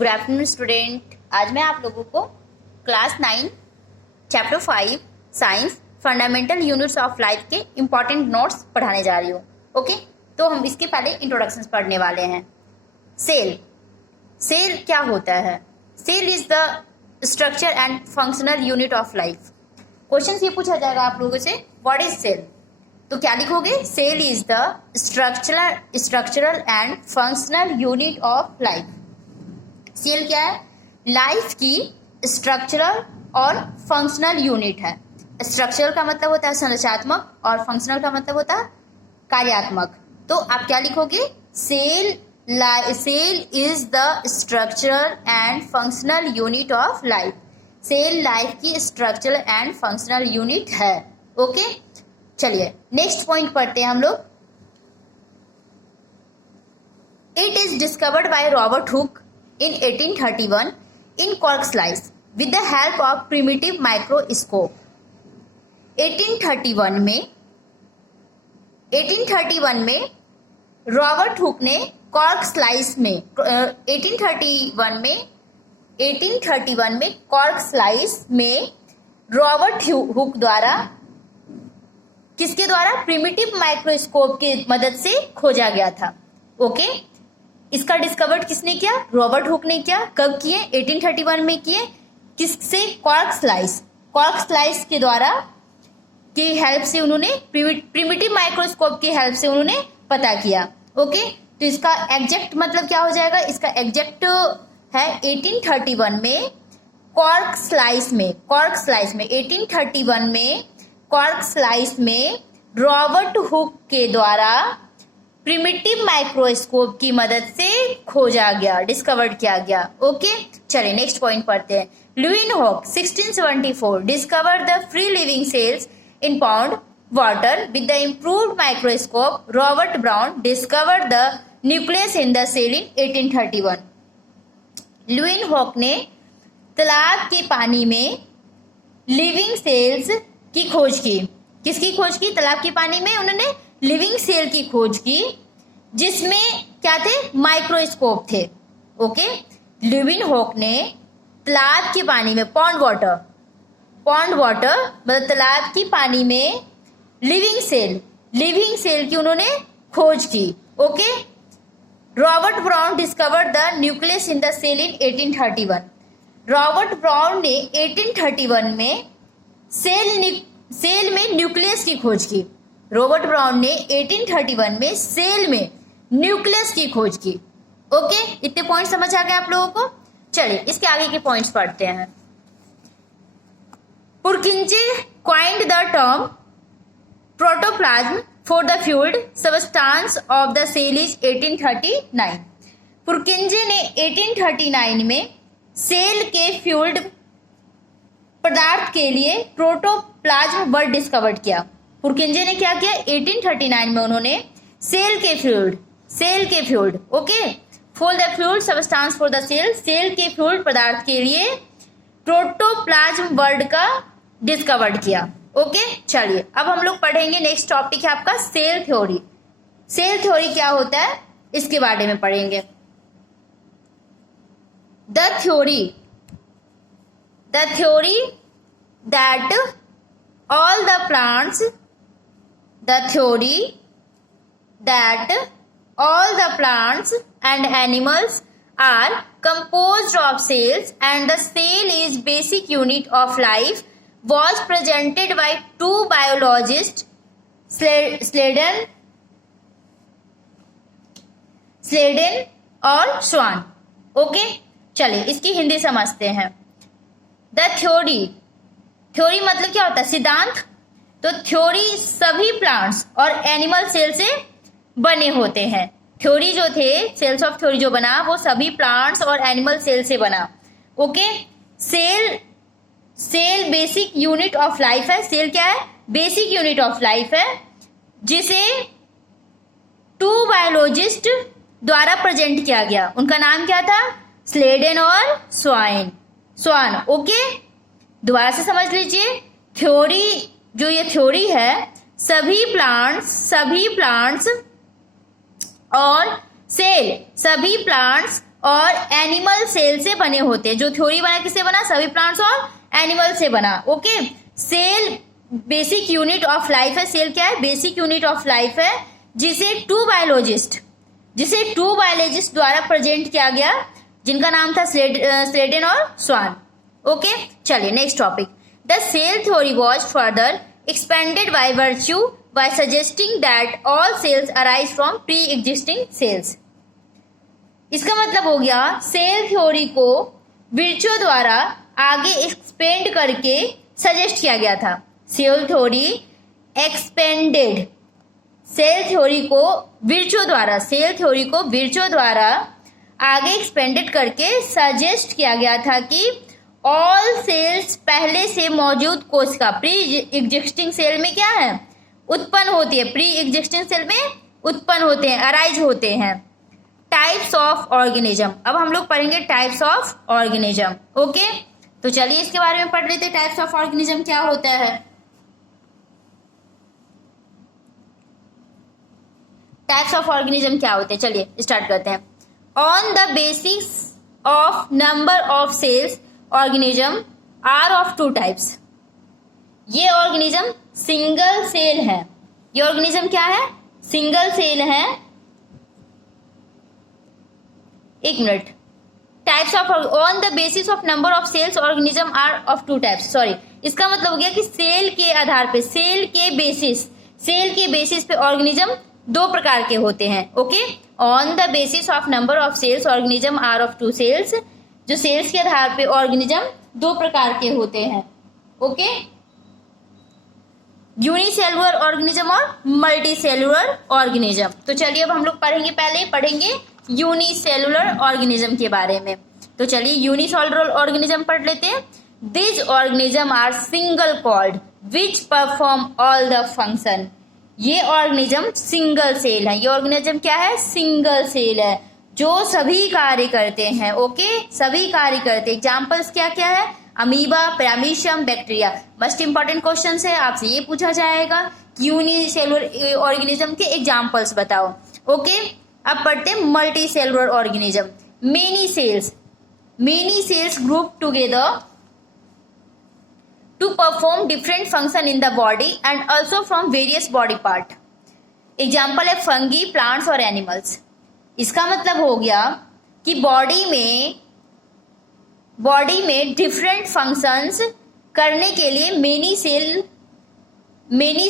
Good afternoon student. आज मैं आप लोगों को class 9 chapter 5 science fundamental units of life के इम्पॉर्टेंट नोट्स पढ़ाने जा रही हूँ। ओके, तो हम इसके पहले इंट्रोडक्शंस पढ़ने वाले हैं। सेल क्या होता है? Cell is the structure and functional unit of life. Question ये पूछा जाएगा आप लोगों से, व्हाट इज सेल? तो क्या लिखोगे? Cell is the structural and functional unit of life. Cell क्या है? लाइफ की स्ट्रक्चरल और फंक्शनल यूनिट है। स्ट्रक्चरल का मतलब होता है संरचनात्मक और फंक्शनल का मतलब होता है कार्यात्मक। तो आप क्या लिखोगे? Cell is the structural and functional unit of life. Cell life की स्ट्रक्चरल एंड फंक्शनल यूनिट है। ओके, चलिए नेक्स्ट पॉइंट पढ़ते हैं हम लोग। It is discovered by Robert Hooke in 1831 in cork slice with the help of primitive microscope। 1831 में Robert Hooke ने cork slice में 1831 में कॉर्क स्लाइस में रॉबर्ट हुक द्वारा, किसके द्वारा? प्रिमिटिव माइक्रोस्कोप की मदद से खोजा गया था। ओके, इसका डिस्कवर्ड किसने किया? रॉबर्ट हुक ने किया। कब किए? 1831 में किए। किससे? कॉर्क स्लाइस के द्वारा की हेल्प से उन्होंने, प्रिमिटिव माइक्रोस्कोप की हेल्प से उन्होंने पता किया। ओके, तो इसका एग्जैक्ट मतलब क्या हो जाएगा? इसका एग्जैक्ट है 1831 में कॉर्क स्लाइस में 1831 में कॉर्क स्लाइस में रॉबर्ट हुक के द्वारा प्रिमिटिव माइक्रोस्कोप की मदद से खोजा गया, डिस्कवर्ड किया गया। ओके, चलिए नेक्स्ट पॉइंट पढ़ते हैं। Leeuwenhoek 1674 discovered the free living cells in pond water with the improved microscope. Robert Brown discovered the nucleus in the cell in 1831। Leeuwenhoek ने तालाब के पानी में लिविंग सेल्स की खोज की। किसकी खोज की? तालाब के पानी में उन्होंने लिविंग सेल की खोज की, जिसमें क्या थे? माइक्रोस्कोप थे। ओके, लुईन हॉक ने तालाब के पानी में पॉन्ड वाटर मतलब तालाब की पानी में लिविंग सेल की उन्होंने खोज की। Okay, Robert Brown discovered the nucleus in the cell in 1831। Robert Brown ने 1831 में सेल में न्यूक्लियस की खोज की। रॉबर्ट ब्राउन ने 1831 में सेल में न्यूक्लियस की खोज की। ओके, इतने पॉइंट समझ आ गए आप लोगों को? चलिए इसके आगे के पॉइंट्स पढ़ते हैं। Purkinje coined the term protoplasm for the fluid substance of the cell is 1839। Purkinje ने 1839 में सेल के फ्यूल्ड पदार्थ के लिए प्रोटोप्लाज्म वर्ड डिस्कवर्ड किया। पुरकिंजे ने क्या किया? 1839 में उन्होंने सेल के fluid okay, for the fluid substance for the cell के फ्यूल्ड पदार्थ के लिए प्रोटोप्लाज्म वर्ड का डिस्कवर्ड किया। ओके, चलिए अब हम लोग पढ़ेंगे। नेक्स्ट टॉपिक है आपका सेल थ्योरी। सेल थ्योरी क्या होता है इसके बारे में पढ़ेंगे। The theory that all the plants and animals are composed of cells and the cell is basic unit of life was presented by two biologists, Sladen और Swan। ओके, चलिए इसकी हिंदी समझते हैं। द थ्योरी मतलब क्या होता है? सिद्धांत। तो थ्योरी सभी प्लांट्स और एनिमल सेल से बने होते हैं। थ्योरी जो थे, सेल्स ऑफ थ्योरी जो बना, वो सभी प्लांट्स और एनिमल सेल से बना। Okay, cell basic unit of life है। सेल क्या है? बेसिक यूनिट ऑफ लाइफ है, जिसे टू बायोलॉजिस्ट द्वारा प्रेजेंट किया गया। उनका नाम क्या था? स्लेडन और स्वान। ओके, दोबारा से समझ लीजिए। ये थ्योरी है, सभी प्लांट्स और सेल, सभी प्लांट्स और एनिमल सेल से बने होते हैं। जो थ्योरी बना किससे बना? सभी प्लांट्स और एनिमल से बना। Okay, cell basic unit of life है। सेल क्या है? बेसिक यूनिट ऑफ लाइफ है, जिसे टू बायोलॉजिस्ट द्वारा प्रेजेंट किया गया, जिनका नाम था स्लेडन और स्वान। ओके, चलिए next topic. The cell theory was further expanded by Virchow by suggesting that all cells arise from pre existing cells. इसका मतलब हो गया सेल थ्योरी को विर्च्यू द्वारा आगे एक्सपेंड करके सजेस्ट किया गया था। Cell theory expanded, cell theory को विर्च्यू द्वारा आगे एक्सपेंडेड करके सजेस्ट किया गया था कि ऑल सेल्स पहले से मौजूद कोशिका प्री एग्जिस्टिंग सेल में क्या है? उत्पन्न होती है। प्री एग्जिस्टिंग सेल में उत्पन्न होते हैं, अराइज होते हैं। टाइप्स ऑफ ऑर्गेनिज्म, अब हम लोग पढ़ेंगे टाइप्स ऑफ ऑर्गेनिज्म। ओके, तो चलिए इसके बारे में पढ़ लेते हैं। टाइप्स ऑफ ऑर्गेनिज्म क्या होता है? टाइप्स ऑफ ऑर्गेनिज्म क्या होते हैं, चलिए स्टार्ट करते हैं। On the basis of number of cells organism are of two types. ये ऑर्गेनिज्म सिंगल सेल है। ये ऑर्गेनिज्म क्या है? सिंगल सेल है। एक minute. Types of on the basis of number of cells organism are of two types. Sorry, इसका मतलब हो गया कि सेल के आधार पे, सेल के बेसिस पे ऑर्गेनिज्म दो प्रकार के होते हैं। Okay, on the basis of number of cells organism are of two cells. जो सेल्स के आधार पे ऑर्गेनिज्म दो प्रकार के होते हैं। ओके, यूनिसेलुलर ऑर्गेनिज्म और मल्टीसेलुलर ऑर्गेनिज्म। तो चलिए अब हम लोग पढ़ेंगे यूनिसेलुलर ऑर्गेनिज्म के बारे में। तो चलिए यूनिसेलुलर ऑर्गेनिज्म पढ़ लेते हैं। This organism are single called which perform all the function. ये ऑर्गेनिज्म सिंगल सेल है। ये ऑर्गेनिज्म क्या है? सिंगल सेल है, जो सभी कार्य करते हैं। ओके, सभी कार्य करते हैं। एग्जाम्पल्स क्या क्या है? Amoeba, paramecium, bacteria. Must important question है, आपसे ये पूछा जाएगा कि यूनिसेलुलर ऑर्गेनिज्म के एग्जाम्पल्स बताओ। ओके, अब पढ़ते हैं multicellular organism. Many cells group together to perform different function in the body and also from various body part. Example है फंगी, प्लांट्स और एनिमल्स। इसका मतलब हो गया कि बॉडी में डिफरेंट फंक्शंस करने के लिए मेनी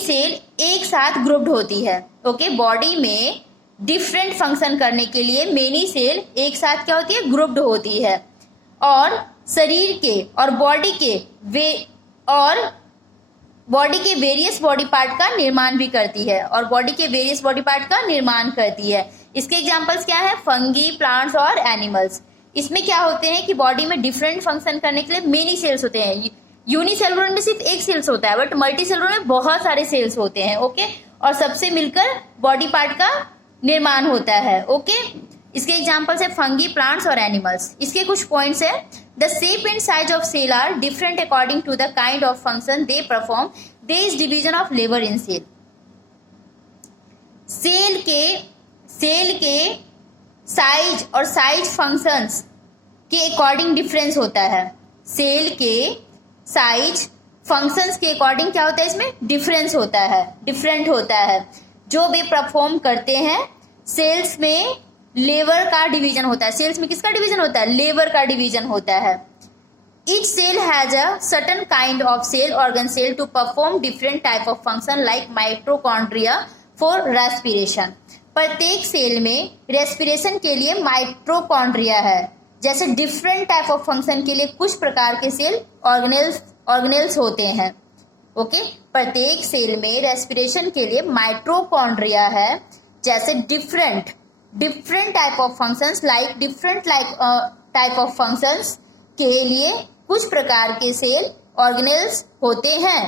सेल एक साथ ग्रुप्ड होती है। ओके, बॉडी में डिफरेंट फंक्शन करने के लिए मेनी सेल एक साथ क्या होती है? ग्रुप्ड होती है, और शरीर के और बॉडी के वेरियस बॉडी पार्ट का निर्माण भी करती है। इसके एग्जांपल्स क्या है? फंगी, प्लांट्स और एनिमल्स। इसमें क्या होते हैं कि बॉडी में डिफरेंट फंक्शन करने के लिए मेनी सेल्स होते हैं। यूनिसेलुलर में सिर्फ एक सेल्स होता है, बट मल्टीसेलुलर में बहुत सारे सेल्स होते हैं। ओके, और सबसे मिलकर बॉडी पार्ट का निर्माण होता है। ओके, इसके एग्जांपल्स है फंगी, प्लांट्स और एनिमल्स। इसके कुछ पॉइंट्स है। The shape and size of cell are different according to the kind of function they perform. There is division of labour in cell. Cell के साइज और size functions के according difference होता है। Cell के size functions के according क्या होता है? इसमें डिफरेंस होता है, डिफरेंट होता है। जो भी परफॉर्म करते हैं, सेल्स में लेबर का डिवीजन होता है। सेल्स में किसका डिवीजन होता है? लेबर का डिवीजन होता है। Each cell has a certain kind of cell organ cell to perform different type of function like mitochondria for respiration। प्रत्येक सेल में रेस्पिरेशन के लिए माइटोकॉन्ड्रिया है। जैसे डिफरेंट टाइप ऑफ फंक्शन के लिए कुछ प्रकार के सेल ऑर्गेनेल्स होते हैं। ओके, प्रत्येक सेल में रेस्पिरेशन के लिए माइटोकॉन्ड्रिया है। जैसे different type of functions type of functions के लिए कुछ प्रकार के सेल ऑर्गेनेल्स होते हैं।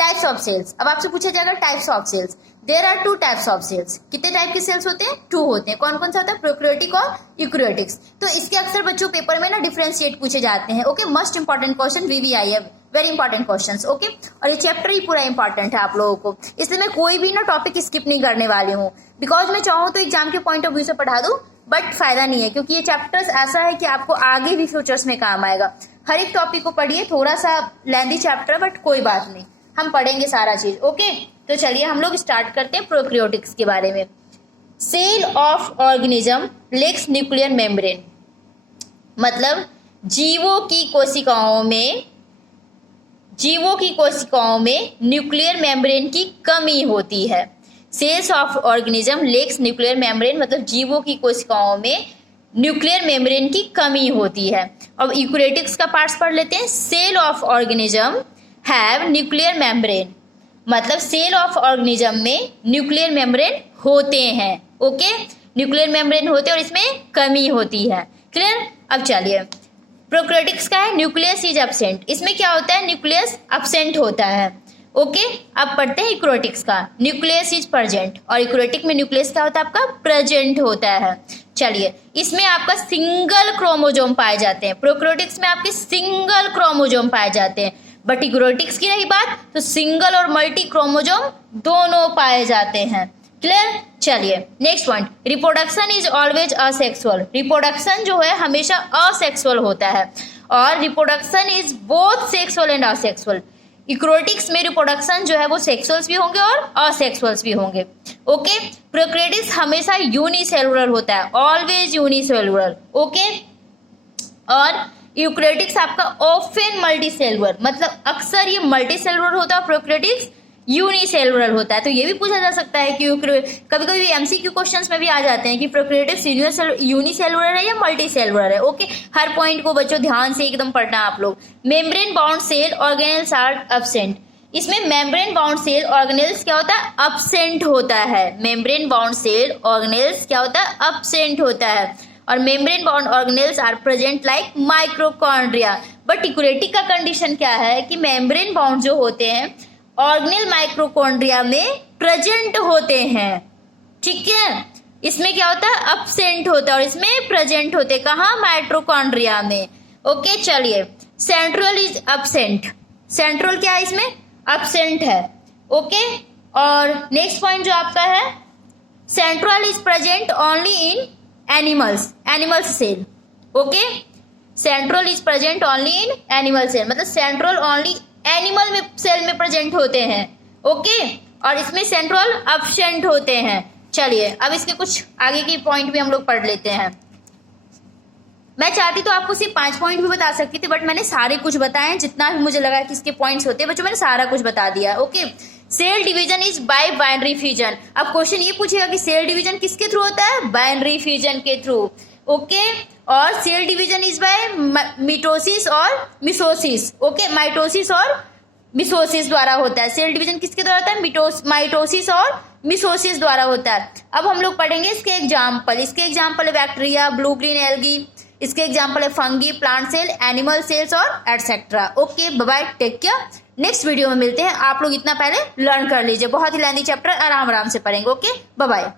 टाइप्स ऑफ सेल्स, अब आपसे पूछा जाएगा types of cells. There are two types of cells. कितने टाइप के सेल्स होते हैं? 2 होते हैं। कौन कौन सा होता है? प्रोकैरियोटिक और यूकैरियोटिक्स। तो इसके अक्सर बच्चों पेपर में ना डिफरेंशिएट पूछे जाते हैं। Okay, must important question, VVI है, वेरी इंपॉर्टेंट क्वेश्चंस। ओके, और ये चैप्टर ही पूरा इंपॉर्टेंट है आप लोगों को, इसलिए मैं कोई भी ना टॉपिक स्किप नहीं करने वाली हूँ। बिकॉज मैं चाहूँ तो एग्जाम के पॉइंट ऑफ व्यू से पढ़ा दूँ, बट फायदा नहीं है, क्योंकि ये चैप्टर्स ऐसा है कि आपको आगे भी फ्यूचर्स में काम आएगा। हर एक टॉपिक को पढ़िए, थोड़ा सा लेंथी चैप्टर बट कोई बात नहीं, हम पढ़ेंगे सारा चीज। ओके, तो चलिए हम लोग स्टार्ट करते हैं प्रोकैरियोटिक्स के बारे में। Cell of organism lacks nuclear membrane, मतलब जीवों की कोशिकाओं में न्यूक्लियर मेम्ब्रेन की कमी होती है। Cells of organism lacks nuclear membrane, मतलब जीवों की कोशिकाओं में न्यूक्लियर मेम्ब्रेन की कमी होती है। अब यूकैरियोटिक्स का पार्ट्स पढ़ लेते हैं। Cell of organism have nuclear membrane, मतलब सेल ऑफ ऑर्गेनिज्म में न्यूक्लियर मेम्ब्रेन होते हैं। ओके, न्यूक्लियर मेम्ब्रेन होते हैं और इसमें कमी होती है। क्लियर? अब चलिए प्रोकैरियोटिक्स का है न्यूक्लियस इज एब्सेंट, इसमें क्या होता है? न्यूक्लियस एब्सेंट होता है। ओके, अब पढ़ते हैं यूकैरियोटिक्स का। न्यूक्लियस इज प्रेजेंट, और यूकैरियोटिक में न्यूक्लियस क्या होता है? आपका प्रेजेंट होता है। चलिए, इसमें आपका सिंगल क्रोमोजोम पाए जाते हैं। प्रोकैरियोटिक्स में आपके सिंगल क्रोमोजोम पाए जाते हैं, बट यूकैरियोटिक्स की रही बात तो सिंगल और मल्टी क्रोमोजोम दोनों पाए जाते हैं। क्लियर? चलिए next point, reproduction is always asexual. Reproduction जो है हमेशा असेक्सुअल होता है, और reproduction is both sexual and asexual. Eukaryotics में रिप्रोडक्शन जो है वो सेक्सुअल्स भी होंगे और असेक्सुअल्स भी होंगे। ओके, प्रोकैरियोटिक्स हमेशा यूनिसेलुलर होता है, ऑलवेज यूनिसेलुलर। ओके, और यूकैरियोटिक्स आपका ऑफन मल्टीसेलुलर, मतलब अक्सर ये मल्टीसेलुलर होता है, प्रोकैरियोटिक्स यूनिसेलुलर होता है। तो ये भी पूछा जा सकता है कि कभी कभी एमसीक्यू क्वेश्चंस में भी आ जाते हैं कि प्रोकैरियोटिक्स यूनिसेलुलर है या मल्टीसेलुलर है। ओके, हर पॉइंट को बच्चों ध्यान से एकदम पढ़ना आप लोग। Membrane bound cell organelles are absent, इसमें मेम्ब्रेन बाउंड सेल ऑर्गेनेल्स क्या होता है? एब्सेंट होता है। मेम्ब्रेन बाउंड सेल ऑर्गेनेल्स क्या होता है? एब्सेंट होता है। और membrane bound organelles are present like mitochondria. But eukaryotic का कंडीशन क्या है कि मेम्ब्रेन बाउंड जो होते हैं ऑर्गेनेल माइक्रोकॉन्ड्रिया में प्रेजेंट होते हैं। ठीक है, इसमें क्या होता है? एब्सेंट होता है, और इसमें प्रेजेंट होते हैं। कहाँ? माइटोकॉन्ड्रिया में। ओके, चलिए सेंट्रल इज एब्सेंट, सेंट्रल क्या है? इसमें एब्सेंट है। ओके, और नेक्स्ट पॉइंट जो आपका है, central is present only in animals cell. Okay, central is present only in animal cell, मतलब सेंट्रल ओनली एनिमल में सेल में प्रेजेंट होते हैं। ओके, और इसमें सेंट्रल एब्सेंट होते हैं। चलिए अब इसके कुछ आगे के पॉइंट भी हम लोग पढ़ लेते हैं। मैं चाहती तो आपको सिर्फ 5 पॉइंट भी बता सकती थी, बट मैंने सारे कुछ बताए, जितना भी मुझे लगा कि इसके पॉइंट्स होते हैं बच्चों, मैंने सारा कुछ बता दिया। Okay, cell division is by binary fusion. अब क्वेश्चन ये पूछेगा कि सेल डिवीजन किसके थ्रू होता है? बाइनरी फ्यूजन के थ्रू। ओके, और cell division is by mitosis और मिसोसिस। ओके, माइटोसिस और मिसोसिस द्वारा होता है। सेल डिवीजन किसके द्वारा होता है? माइटोसिस और मिसोसिस द्वारा होता है। अब हम लोग पढ़ेंगे इसके एग्जाम्पल। इसके एग्जाम्पल है बैक्टीरिया, ब्लू ग्रीन एल्गी, इसके एग्जाम्पल है fungi, plant cell, animal cells और etcetera. Okay, bye bye, take care. Next video में मिलते हैं। आप लोग इतना पहले लर्न कर लीजिए, बहुत ही लेंथी चैप्टर, आराम आराम से पढ़ेंगे। Okay, bye bye.